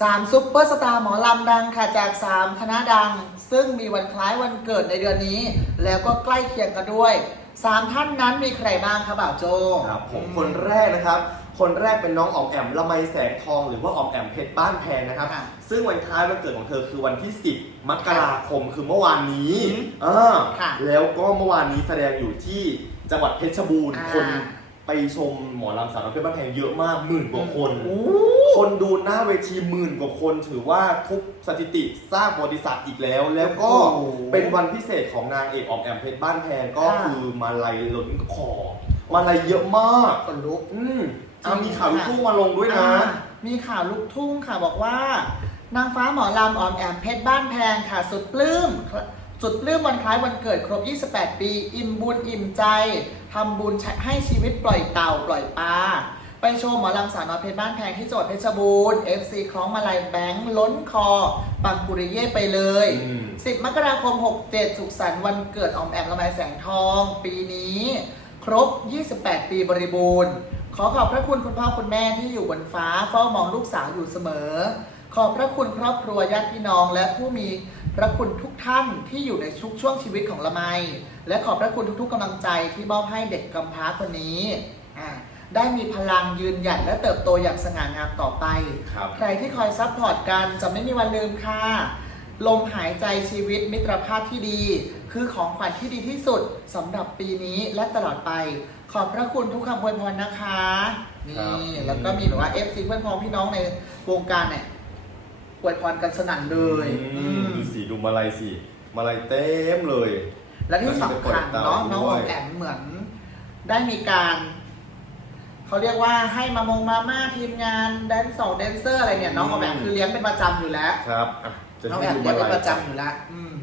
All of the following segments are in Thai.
สามซุปเปอร์สตาร์หมอลำดังค่ะจาก 3 คณะดัง ซึ่งมีวันคล้ายวันเกิดในเดือนนี้ แล้วก็ใกล้เคียงกันด้วย 3 ท่านนั้นมีใครบ้างคะบ่าวโจครับผมคนแรกนะครับ คนแรกเป็นน้องออมแอมละไมแสงทองหรือว่าออมแอมเพชรบ้านแพงนะครับค่ะซึ่งวันคล้ายวันเกิดของเธอคือวันที่ 10 มกราคมคือเมื่อวานนี้อืมอ่าค่ะแล้วก็เมื่อวานนี้แสดงอยู่ที่จังหวัดเพชรบูรณ์อ่าคน ไปชมหมอลำสาวน้อยเพชรบ้านแพงเยอะมากหมื่นกว่าคน โอ้คนดูหน้าเวทีหมื่นกว่าคน ถือว่าทุกสถิติสร้างประวัติศาสตร์อีกแล้ว แล้วก็โอ้โหเป็นวันพิเศษของนางเอกออมแอมเพชรบ้านแพงก็ค่ะ คือมาลัยล้นคอมาลัยเยอะมากคนลุก อืมเอามีข่าวลูกทุ่งมาลงด้วยนะ อ่ามีข่าวลูกทุ่งค่ะบอกว่า นางฟ้าหมอลำออมแอมเพชรบ้านแพงค่ะ สุดปลื้ม สุดปลื้มวันคล้ายวันเกิดครบ 28 ปี อิ่มบุญอิ่มใจ ทำบุญให้ชีวิตปล่อยเต่าปล่อยปลา ไปโชมหมอลำสาวน้อยเพชรบ้านแพงที่จังหวัดเพชรบูรณ์ FC คล้องมาลัยแบงค์ล้นคอ ปังปุริเย่ไปเลย อืม 10 มกราคม 67 สุขสันต์วันเกิดออมแอมละไมแสงทอง ปีนี้ ครบ 28 ปีบริบูรณ์ ขอขอบพระคุณคุณพ่อคุณแม่ที่อยู่บนฟ้าเฝ้ามองลูกสาวอยู่เสมอ ขอบพระคุณครอบครัวญาติพี่น้องและผู้มี พระคุณทุกท่านที่อยู่ในทุกช่วงชีวิตของละไม และขอบพระคุณทุกๆกำลังใจที่มอบให้เด็กกำพร้าคนนี้อ่าได้มีพลังยืนหยัดและเติบโตอย่างสง่างามต่อไป ครับ ใครที่คอยซัพพอร์ตกันจะไม่มีวันลืมค่ะ ลมหายใจชีวิตมิตรภาพที่ดี คือของขวัญที่ดีที่สุดสำหรับปีนี้และตลอดไป ขอบพระคุณทุกคำอวยพรนะคะนี่ครับแล้วก็มีแบบว่าเอฟซีเพื่อนพ้องพี่น้องในวงการเนี่ย อวยพรกันสนั่นเลยอือืมมดูสีดูมาลัยสิมาลัยเต็มเลย และที่สำคัญเนาะแล้วมีน้องไปอเปิอดมตาด้วยแอมเหมือน ได้มีการ เขาเรียกว่าให้มามงมาม่าทีมงานแดนสองแดนเซอร์อะไรเนี่ย น้องออมแอมคือเลี้ยงเป็นประจำอยู่แล้ว ครับอะจะน้องให้แอมดูเลี้ยมางเป็นลัยประจำอยู่แล้วอืม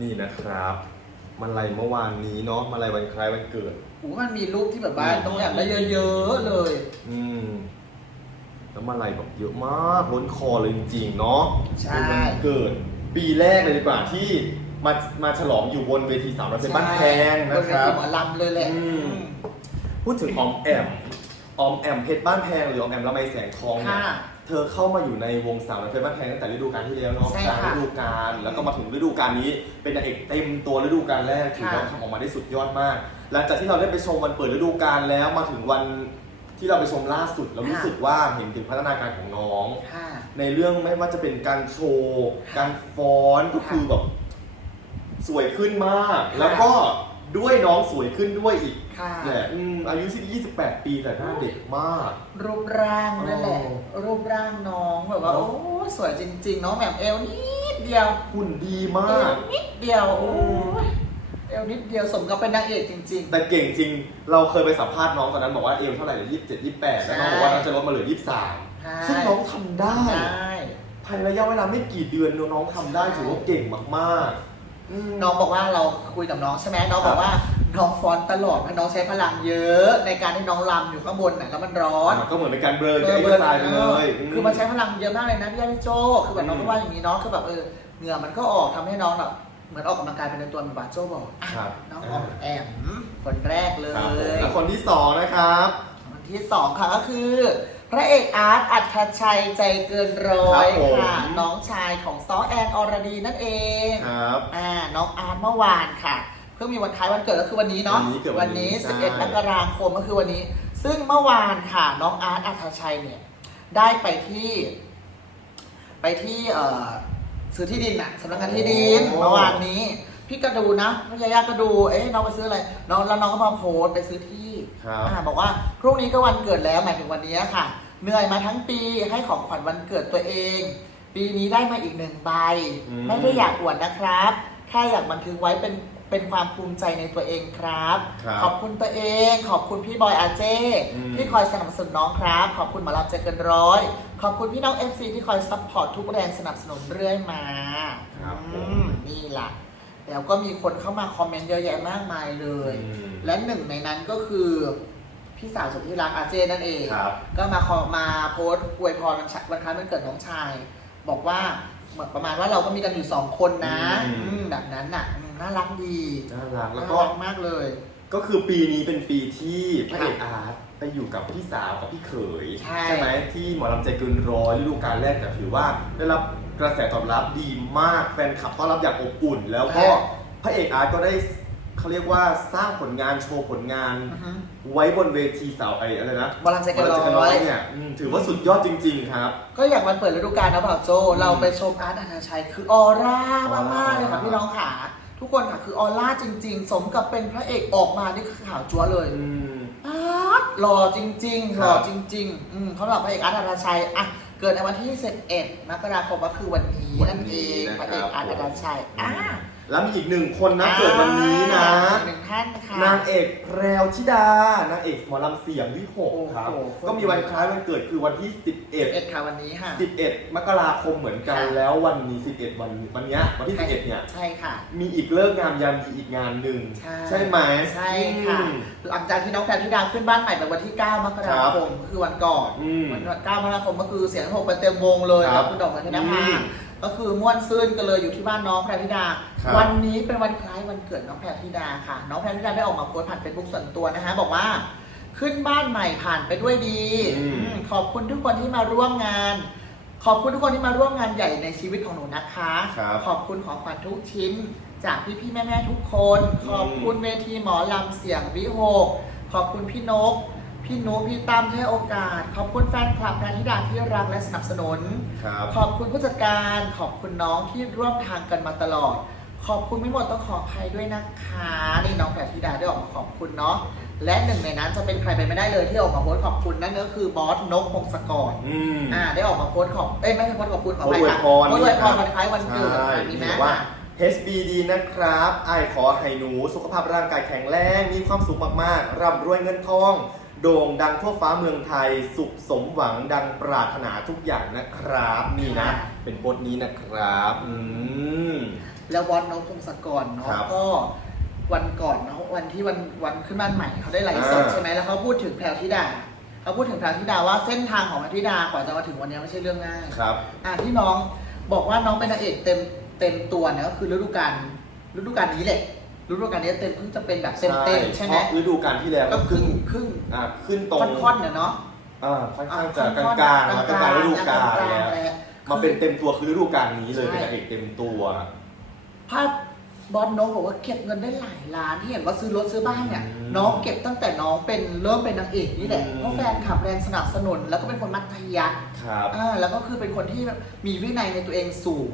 นี่นะครับมาลัยเมื่อวานนี้เนาะมาลัยวันคล้ายวันเกิด โอ้มันมีรูปที่แบบว่าอืมน้องแอมได้เยอะๆเลย อืม แล้วมาลัยแบบเยอะมากล้นคอเลยจริงๆเนาะใช่ เป็นวันเกิด ปีแรกเลยดีกว่าที่มามาฉลองอยู่บนเวทีสาวน้อยเพชรบ้านแพงนะบนคเวรัทีบหมอลำเลยแหละอืม พูดถึงออมแอมออมแอมเพชรบ้านแพงหรือออมแอมละไมแสงทองเนี่ย ค่ะ เธอเข้ามาอยู่ในวงสาวน้อยเพชรบ้านแพงตั้งแต่ฤดูกาลที่แล้วเนาะใช่กลางค่ะฤดูกาลแล้วก็มาถึงฤดูกาลนี้ เป็นนางเอกเต็มตัวฤดูกาลแรกถือว่าค่ะทำออกมาได้สุดยอดมาก หลังจากที่เราได้ไปชมวันเปิดฤดูกาลแล้วมาถึงวัน ที่เราไปชมล่าสุดเรารู้สึกว่าเห็นถึงพัฒนาการของน้อง ค่ะ ในเรื่องไม่ว่าจะเป็นการโชว์ การฟ้อนก็คือแบบสวยขึ้นมากค่ะแล้วก็ด้วยน้องสวยขึ้นด้วยอีกค่ะแหละอืมอายุที่28 ปีแต่หน้าเด็กมาก รูปร่างนั่นแหละอ๋อรูปร่างน้องแบบว่าเนโอ้อะสวยจริง ๆ น้องแบบเอวนิดเดียวหุ่นดีเอมาวก นิดเดียวอืโอ้มย เอวนิดเดียวสมกับเป็นนางเอกจริง แต่เก่งจริง เราเคยไปสัมภาษณ์น้องตอนนั้นบอกว่าเอวเท่าไหร่เหลือ27 28แล้วน้องบอกว่าน้องจะลดมาเหลือใช่23ซึ่งน้องทำได้ๆได้ภายในระยะเวลาไม่กี่เดือนน้องทำได้ถือว่าเก่งมากๆอืมน้องบอกว่าเราคุยกับน้องใช่ไหมน้องครับบอกว่าน้องฟ้อนตลอดเพราะน้องใช้พลังเยอะในการที่น้องรำอยู่ข้างบนน่ะแล้วมันร้อนก็เหมือนเป็นการเบลอเอกับอไอ้เบิร์นทรายไปเลยคือมันใช้พลังเยอะมากเลยนะพี่ย่าพี่โจคือแบบน้องก็ว่าอย่างนี้เนาะคือแบบเออเหงื่อมันก็ออกทำให้น้องแบบ เหมือนออกกำลังกายไปในตัวเหมือนบาโจบอกอะครับ น้องออมแอมคนแรกเลครับผมย แล้วคนที่สองนะครับ คนที่สองค่ะก็คือ พระเอกอาร์ตอัธชัยใจเกินร้อยครับผม ค่ะ น้องชายของซอแอนอรดีนั่นเองครับ อ่าน้องอาร์ตเมื่อวานค่ะ เพิ่งมีวันคล้ายวันเกิดก็คือวันนี้เนาะวันนี้เกิดวันนี้นี้ใช่ 11มกราคมก็คือวันนี้ ซึ่งเมื่อวานค่ะ น้องอาร์ตอัธชัยเนี่ย ได้ไปที่ ไปที่เอ่อ ซื้อที่ดินอะสำนักงานที่ดินโอ้ เมื่อวานนี้ พี่ก็ดูนะพี่ยาย่าก็ดู เอ๊ะน้องไปซื้ออะไรน้องแล้วน้องก็มาโพสต์ไปซื้อที่ครับอ่าบอกว่าพรุ่งนี้ก็วันเกิดแล้วหมายถึงวันนี้ค่ะ เหนื่อยมาทั้งปีให้ของขวัญวันเกิดตัวเอง ปีนี้ได้มาอีกหนึ่งใบ อืม ไม่ได้อยากอวดนะครับ แค่อยากบันทึกไว้เป็น เป็นความภูมิใจในตัวเองครับ ครับขอบคุณตัวเอง ขอบคุณพี่บอยอาเจ้อืม ที่คอยสนับสนุนน้องครับ ขอบคุณหมอรับใจเกินร้อย ขอบคุณพี่น้อง FC ที่คอยซัพพอร์ตทุกแรงสนับสนุนเรื่อยมาครับผม อืมนี่ล่ะ แล้วก็มีคนเข้ามาคอมเมนต์เยอะแยะมากมายเลย อืม และหนึ่งในนั้นก็คือ พี่สาวสุดที่รักอาเจนั่นเอง ครับก็มาขอมาโพสต์อวยพรวันชะวันคล้ายวันเกิดน้องชาย บอกว่าเหมือนประมาณว่าเราก็มีกันอยู่สองคนนะอืม อืมแบบนั้นน่ะอืม น่ารักดีน่ารักแล้วน่าก็รักมากเลย ก็คือปีนี้เป็นปีที่พระเอกอาร์ตไปอยู่กับพี่สาวกับพี่เขยใช่ ไหมที่หมอลำใจเกินร้อยฤดูกาลแรกแต่ถือว่าได้รับกระแสตอบรับดีมากแฟนคลับต้อนรับอย่างอบอุ่น แล้วก็พระเอกอาร์ตก็ได้เขาเรียกว่าสร้างผลงานโชว์ผลงาน อือฮึ ไว้บนเวทีสาวไออะไรนะบอลลังใจเกินบอลลังใจเกินร้ร้ออยยเนี่ยอืมถือว่าสุดยอดจริง ๆ ครับ ก็อย่างวันเปิดฤดูกาลนะบ่าวโจ เราไปชมอาร์ตอาณาชัยคือออร่ามากๆเลยค่ะพี่น้องค่ะ ทุกคนค่ะคือออร่าจริง ๆ สมกับเป็นพระเอกออกมานี่คือข่าวจั๊วเลยอืม อาร์ตหล่อจริงๆคหรับล่อจริงๆอืมเขาบอกพระเอกอาร์ตอาณาชัยอะเกิดในวันที่11มกราคมก็คือวันนี้นั่นเองพระเอกอาร์ตอาณาชัยอะ แล้วมีอีกหนึ่งคนนะเกิดวันนี้นะอ่าหนึ่งท่านค่ะ นางเอกแพรวธิดา นางเอกหมอลำเสียงวิหกครับ โอ้โห ก็มีวันคล้ายวันเกิดคือวันที่11 11 ค่ะวันนี้ค่ะ 11 มกราคมเหมือนกันค่ะ แล้ววันนี้ 11 วันวันเนี้ยวันที่ 11 เนี่ย ใช่ค่ะ มีอีกเลิกงามยามดีอีกงานหนึ่งใช่ ไหมใช่ค่ะ อืม หลังจากที่น้องแพรธิดาขึ้นบ้านใหม่เป็นวันที่ 9 มกราคม คือวันก่อน อืมวัน9มกราคมก็คือเสียงหกไปเต็มวงเลยครักับบคุณดอกไม้ธนภาอืม ก็คือม่วนซื่นกันเลยอยู่ที่บ้านน้องแพรธิดา ครับ วันนี้เป็นวันคล้ายวันเกิดน้องแพรธิดาค่ะ น้องแพรธิดาได้ออกมาโพสต์ผ่านเฟซบุ๊กส่วนตัวนะคะ บอกว่าขึ้นบ้านใหม่ผ่านไปด้วยดีอืม อืมขอบคุณทุกคนที่มาร่วมงาน ขอบคุณทุกคนที่มาร่วมงานใหญ่ในชีวิตของหนูนะคะ ครับ ขอบคุณของขวัญทุกชิ้น จากพี่พี่ๆแม่แม่ๆทุกคน ขอบคุณเวทีหมอลำเสียงวิโหก ขอบคุณพี่นก พี่นุพี่ตั้มที่ให้โอกาส ขอบคุณแฟนคลับแพรธิดาที่รักและสนับสนุน ครับขอบคุณผู้จัดการขอบคุณน้องที่ร่วมทางกันมาตลอด ขอบคุณไม่หมดต้องขออภัยด้วยนะคะนี่น้องแพรธิดาได้ออกมาขอบคุณเนาะและหนึ่งในนั้นจะเป็นใครไปไม่ได้เลยที่ออกมาโพสต์ขอบคุณนั่นก็คือบอสนกพงศกรอืม อ่าได้ออกมาโพสต์ขอบเอ้ยไม่ใช่โพสต์ขอบคุณขอโพอสต์ภัยอวยค่ะพรโพสต์อวยพรนี่ครับวันคล้ายวันเกิดใช่มีไหมบอกว่า HBD นะครับไอายขอให้หนู สุขภาพร่างกายแข็งแรง มีความสุขมากๆ ร่ำรวยเงินทอง โด่งดังทั่วฟ้าเมืองไทยสุขสมหวังดังปรารถนาทุกอย่างนะครับ นี่นะ เป็นโพสต์นี้นะครับอืม แล้วบอสนกพงศกรเนาะครับก็วันก่อนเนาะวันที่วันวันขึ้นบ้านใหม่เขาได้ไลฟ์สดอ่า ใช่ไหมแล้วเขาพูดถึงแพรวธิดาเขาพูดถึงแพรวธิดาว่าเส้นทางของแพรวธิดากว่าจะมาถึงวันนี้ไม่ใช่เรื่องง่ายครับ อ่าที่น้องบอกว่าน้องเป็นนางเอกเต็มเต็มตัวเนี่ยก็คือฤดูกาลฤดูกาลนี้แหละ ฤดูกาลนี้เต็มเพิ่งจะเป็นแบบเต็มเต็มใช่ไหมเพราะฤดูกาลที่แล้วก็ก็ครึ่ขึ้งนครึ่งอ่าขึ้นตรงค่อนๆเนี่ยเนาะอ่าค่อนข้างจะอ่กลางๆค่มาอนกๆลางๆฤดูกาลกลางแล้วๆแล้วมาเป็นเต็มตัวคือฤดูกาลนี้เลยใช่เป็นนางเอกเต็มตัวภาพบอลน้องบอกว่าเก็บเงินได้หลายล้านที่เห็นว่าซื้อรถซื้อบ้านเนี่ยอืมน้องเก็บตั้งแต่น้องเป็นเริ่มเป็นนางเอกนี่แหละอืมเพราะแฟนขับแรงสนับสนุน แล้วก็เป็นคนมัธยัสถ์ครับอ่าแล้วก็คือเป็นคนที่มีวินัยในตัวเองสูง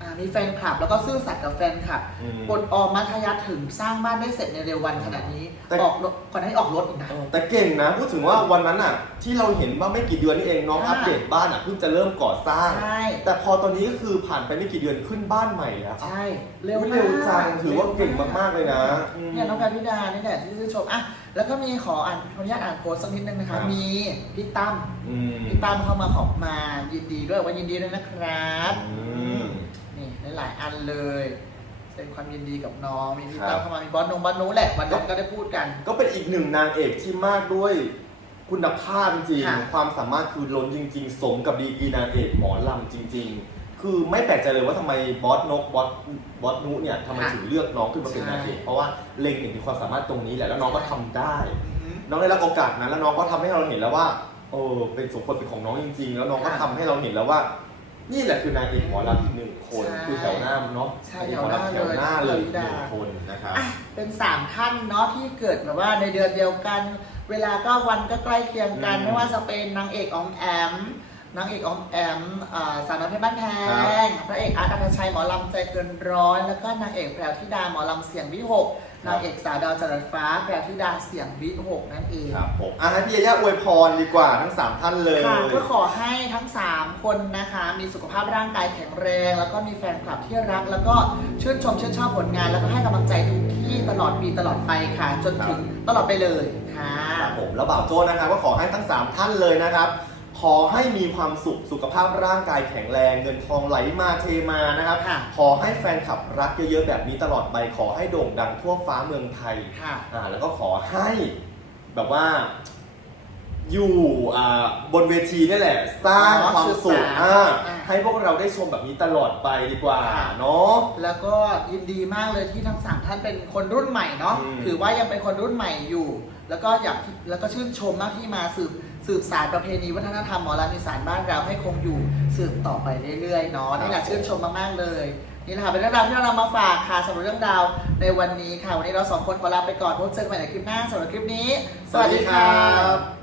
อ่ามีแฟนคลับ แล้วก็ซื่อสัตย์กับแฟนคลับอืมกดออมมัธยัสถ์ถึงสร้างบ้านได้เสร็จในเร็ววันขนาดนี้ แต่ ออกรถก่อนให้ออกรถอีกนะ แต่เก่งนะพูดถึงว่าวันนั้นอะ ที่เราเห็นว่าไม่กี่เดือนนี่เองน้องอ่า อัปเดตบ้านอะเพิ่งจะเริ่มก่อสร้าง ใช่ แต่พอตอนนี้ก็คือผ่านไปไม่กี่เดือนขึ้นบ้านใหม่แล้วใช่ เร็วอุ๊ยมาก เร็วจังถือว่าเก่งมากๆเลยนะอืม เนี่ยน้องการพิดานี่แหละที่ชื่นชมอะแล้วก็มีขออ่านขออนุญาตอ่านโพสต์สักนิดนึงนะครัคะ บ มีพี่ตั้มอืมพี่ตั้มเข้ามาขอบมายินดีด้วยว่ายินดีด้วยนะครับ อืมนี่หลายๆอันเลยแสดงความยินดีกับน้องมีพี่ครับตั้มเข้ามามีบอสนงบอสนูแหละวันนั้นก็ได้พูดกัน ก็เป็นอีกหนึ่งนางเอกที่มากด้วยคุณภาพจริงค่ะๆความสามารถคือล้นจริง ๆ สมกับดีกรีนางเอกหมอลำจริง ๆ คือไม่แปลกใจเลยว่าทำไมบอสนกบอสบอสนุเนี่ยทำไมถึงเลือกน้องขึ้นมาเป็นนางเอกเพราะว่าเล็งเห็นถึงความสามารถตรงนี้แหละแล้วน้องก็ทำได้ อือหือ น้องได้รับโอกาสนั้นแล้วน้องก็ทำให้เราเห็นแล้วว่าเออเป็นสมควรเป็นของน้องจริง ๆ แล้วน้องก็ค่ะ ทำให้เราเห็นแล้วว่า นี่แหละคือนางเอกหมอลำอีกหนึ่งคน ใช่คือแถวหน้าเนาะใช่นางเอกหมอลำแถวหน้าเลยแถวหน้าหนึ่งคนนะครับ อะเป็นสามท่านเนาะที่เกิดแบบว่าในเดือนเดียวกัน เวลาก็วันก็ใกล้เคียงกัน อืมไม่ว่าจะเป็นนางเอกออมแอม นางเอกออมแอมอ่าสาวน้อยเพชรบ้านแพครับงพระเอกอาร์ตอัธชัยหมอลำใจเกินร้อยแล้วก็นางเอกแพรวธิดาหมอลำเสียงวิหกนางเอกสาวดาวจรัสฟ้าแพรวธิดาเสียงวิหกนั่นเอง ครับผมอะให้พี่ยาย่าอวยพรดีกว่าทั้งสามท่านเลยค่ะก็ขอให้ทั้ง 3 คนนะคะ มีสุขภาพร่างกายแข็งแรง แล้วก็มีแฟนคลับที่รัก แล้วก็ชื่นชมชื่นชอบผลงาน แล้วก็ให้กำลังใจทุกที่ตลอดปีตลอดไปค่ะ จนถึงตลอดไปเลยค่ะ ครับผมแล้วบ่าวโจ้นะครับก็ขอให้ทั้ง3ท่านเลยนะครับ ขอให้มีความสุข สุขภาพร่างกายแข็งแรง เงินทองไหลมาเทมานะครับ ค่ะขอให้แฟนคลับรักเยอะๆแบบนี้ตลอดไปขอให้โด่งดังทั่วฟ้าเมืองไทยค่ะ อ่าแล้วก็ขอให้แบบว่า อยู่อ่าบนเวทีนี่แหละ สร้างอ๋อความสุขสื่อสารอ่าอ่า ให้พวกเราได้ชมแบบนี้ตลอดไปดีกว่าค่ะเนาะ แล้วก็ยินดีมากเลยที่ทั้งสามท่านเป็นคนรุ่นใหม่เนาะอืมถือว่ายังเป็นคนรุ่นใหม่อยู่ แล้วก็อยากแล้วก็ชื่นชมมากที่มาสืบ สืบสารประเพณีวัฒนธรรมหมอลำอีสานบ้านเราให้คงอยู่สืบต่อไปเรื่อยๆเนาะนี่แหละชื่นชมมากๆเลยนี่แหละค่ะเป็นเรื่องราวที่เรามาฝากค่ะสำหรับเรื่องราวในวันนี้ค่ะวันนี้เราสองคนขอลาไปก่อนพบเจอกันใหม่ในคลิปหน้าสำหรับคลิปนี้ สวัสดีค่ะสวัสดีครับ